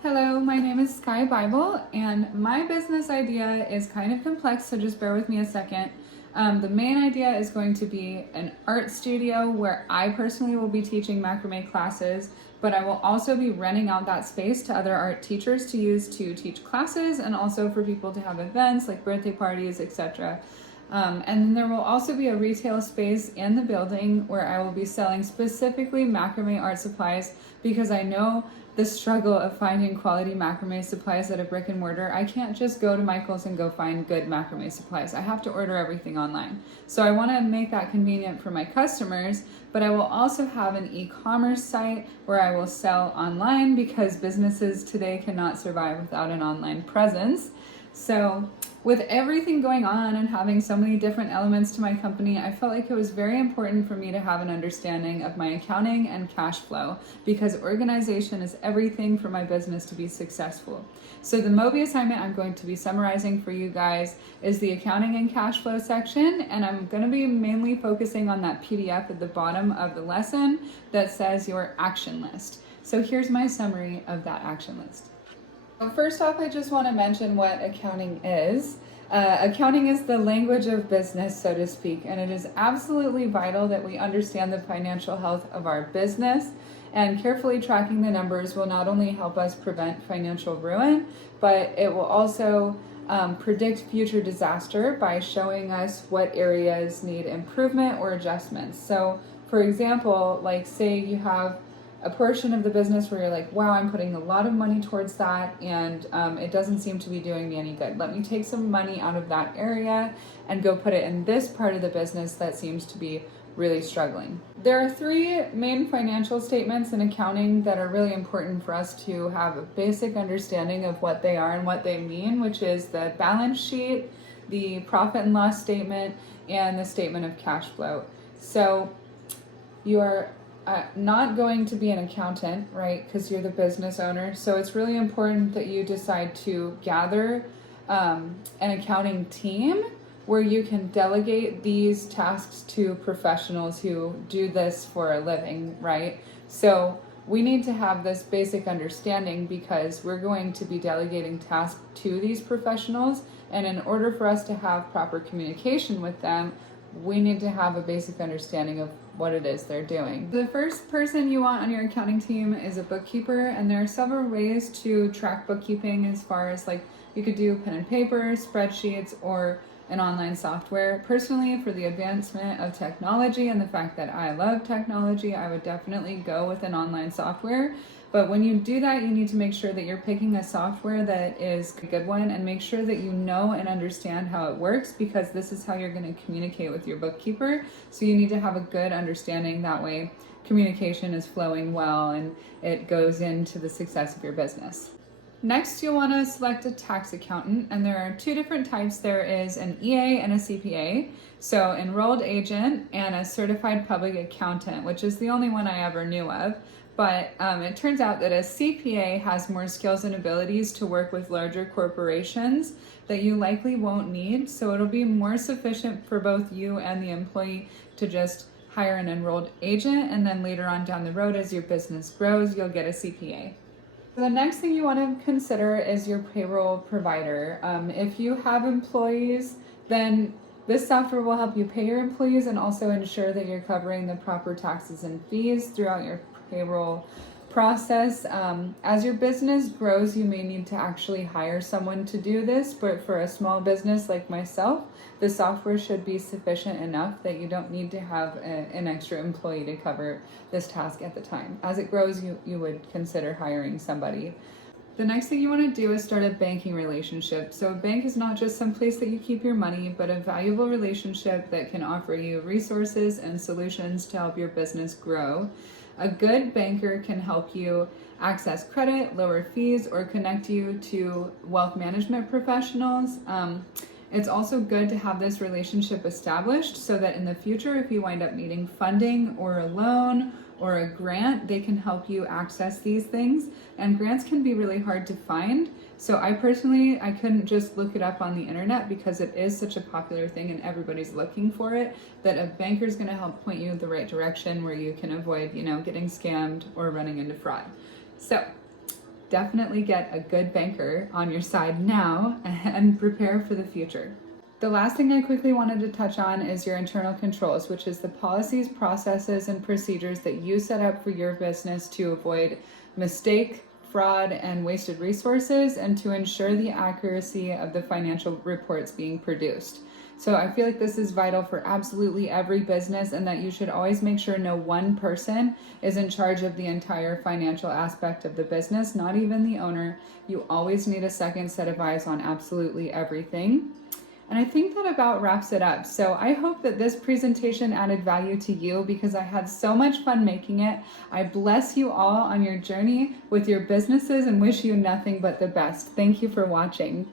Hello, my name is Skye Bible, and my business idea is kind of complex, so just bear with me a second. The main idea is going to be an art studio where I personally will be teaching macrame classes, but I will also be renting out that space to other art teachers to use to teach classes and also for people to have events like birthday parties, etc. And then there will also be a retail space in the building where I will be selling specifically macrame art supplies because I know the struggle of finding quality macrame supplies at a brick and mortar. I can't just go to Michael's and go find good macrame supplies. I have to order everything online. So I want to make that convenient for my customers, but I will also have an e-commerce site where I will sell online because businesses today cannot survive without an online presence. So with everything going on and having so many different elements to my company, I felt like it was very important for me to have an understanding of my accounting and cash flow because organization is everything for my business to be successful. So the MOBI assignment I'm going to be summarizing for you guys is the accounting and cash flow section, and I'm going to be mainly focusing on that PDF at the bottom of the lesson that says your action list. So here's my summary of that action list. First off, I just want to mention what accounting is. Accounting is the language of business, so to speak, and it is absolutely vital that we understand the financial health of our business, and carefully tracking the numbers will not only help us prevent financial ruin, but it will also predict future disaster by showing us what areas need improvement or adjustments. So, for example, like say you have a portion of the business where you're like, wow, I'm putting a lot of money towards that and it doesn't seem to be doing me any good. Let me take some money out of that area and go put it in this part of the business that seems to be really struggling. There are three main financial statements in accounting that are really important for us to have a basic understanding of what they are and what they mean, which is the balance sheet, the profit and loss statement, and the statement of cash flow. So you're not going to be an accountant, right? Because you're the business owner. So it's really important that you decide to gather an accounting team where you can delegate these tasks to professionals who do this for a living, right? So we need to have this basic understanding because we're going to be delegating tasks to these professionals. And in order for us to have proper communication with them, we need to have a basic understanding of what it is they're doing. The first person you want on your accounting team is a bookkeeper, and there are several ways to track bookkeeping as far as like you could do pen and paper, spreadsheets, or an online software. Personally, for the advancement of technology and the fact that I love technology, I would definitely go with an online software. But when you do that, you need to make sure that you're picking a software that is a good one and make sure that you know and understand how it works because this is how you're going to communicate with your bookkeeper. So you need to have a good understanding. That way communication is flowing well and it goes into the success of your business. Next, you'll want to select a tax accountant, and there are two different types. There is an EA and a CPA, so enrolled agent and a certified public accountant, which is the only one I ever knew of. But it turns out that a CPA has more skills and abilities to work with larger corporations that you likely won't need, so it'll be more sufficient for both you and the employee to just hire an enrolled agent, and then later on down the road as your business grows, you'll get a CPA. The next thing you want to consider is your payroll provider. If you have employees, then this software will help you pay your employees and also ensure that you're covering the proper taxes and fees throughout your payroll process. As your business grows, you may need to actually hire someone to do this, but for a small business like myself, the software should be sufficient enough that you don't need to have an extra employee to cover this task at the time. As it grows, you would consider hiring somebody. The next thing you want to do is start a banking relationship. So a bank is not just some place that you keep your money, but a valuable relationship that can offer you resources and solutions to help your business grow. A good banker can help you access credit, lower fees, or connect you to wealth management professionals. It's also good to have this relationship established so that in the future, if you wind up needing funding or a loan or a grant, they can help you access these things. And grants can be really hard to find. So I couldn't just look it up on the internet because it is such a popular thing and everybody's looking for it, that a banker is going to help point you in the right direction where you can avoid, getting scammed or running into fraud. So definitely get a good banker on your side now and prepare for the future. The last thing I quickly wanted to touch on is your internal controls, which is the policies, processes, and procedures that you set up for your business to avoid mistake, fraud, and wasted resources, and to ensure the accuracy of the financial reports being produced. So I feel like this is vital for absolutely every business, and that you should always make sure no one person is in charge of the entire financial aspect of the business, not even the owner. You always need a second set of eyes on absolutely everything. And I think that about wraps it up. So I hope that this presentation added value to you, because I had so much fun making it. I bless you all on your journey with your businesses and wish you nothing but the best. Thank you for watching.